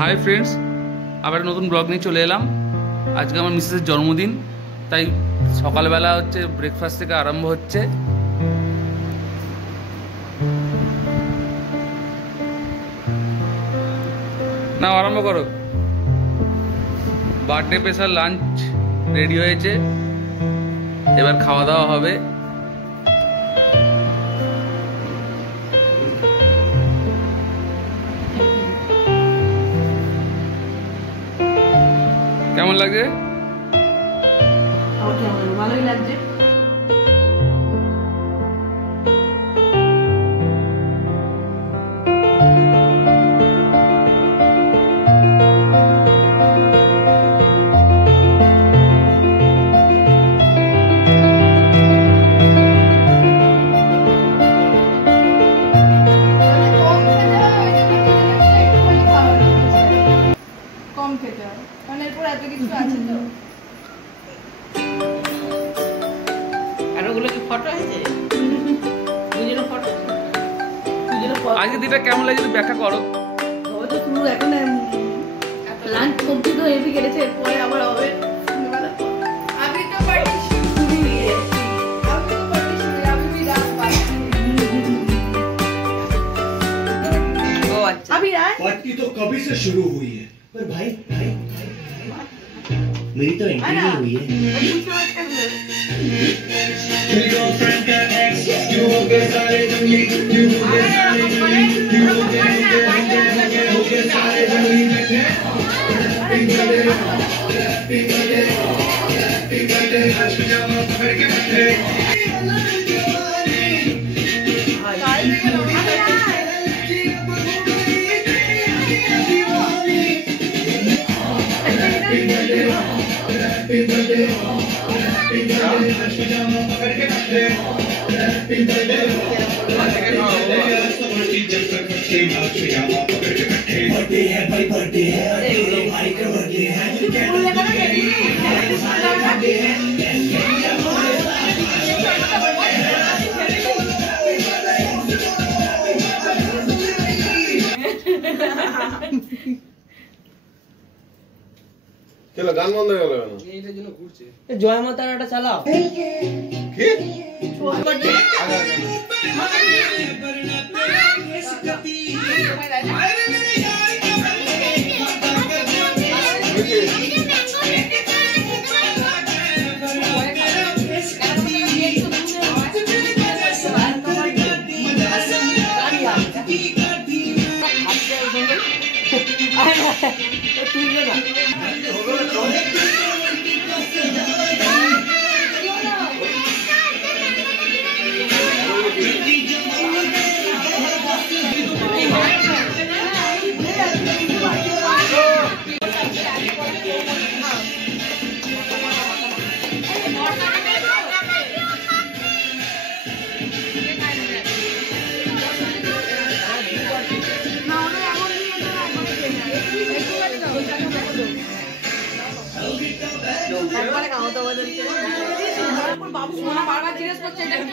Hi friends, আবার নতুন blog নিয়ে চলে এলাম। আজকে আমার মিসেসের জন্মদিন, তাই সকালবেলা হচ্ছে ব্রেকফাস্ট থেকে আরম্ভ হচ্ছে। না, আরম্ভ করো। বার্থডে স্পেশাল লাঞ্চ রেডি হয়েছে, এবার খাওয়া দাওয়া হবে। কেমন লাগছে? ভালোই লাগছে। কম খেতে হয়, মানে এরপর এত কিছু আছে তো। আর ওগুলো কি ফটো আছে? দুজনের ফটো। আজকে দিনটা কেমন লাগে একটু ব্যাখ্যা করো। তবে তো শুরু এখন লাঞ্চ কমপ্লিট হয়ে হেভি কেটেছে, এরপরে আবার হবে সন্ধ্যাবেলা। আমি তো পার্টি শুরু হয়ে গেছে। আমি তো পার্টি শুরু, আমি भी डांस पार्टी। ও আচ্ছা। अभी रात पार्टी तो कभी से शुरू हुई है, पर भाई भाई मेरी तो एंट्री नहीं हुई है। तेरी गर्लफ्रेंड का एक्स क्यों हो गए सारे जंगली, क्यों हो गए सारे जंगली, क्यों हो गए सारे जंगली। Happy birthday happy birthday happy birthday, आज पिजामा पकड़ के बैठे। हैप्पी बर्थडे हैप्पी बर्थडे, आज पिजामा पकड़ के बैठे। हैप्पी बर्थडे जब तक बच्चे नाच पिजामा पकड़ के बैठे। बर्थडे है भाई, बर्थडे है तेरे भाई का बर्थडे है। চলো গান বন্ধ হয়ে গেল কেন? এইটার জন্য ঘুরছে। জয় মা তারাটা চালাও। কি বাবু সোনা বারবার জিজ্ঞেস করছে এটা কি।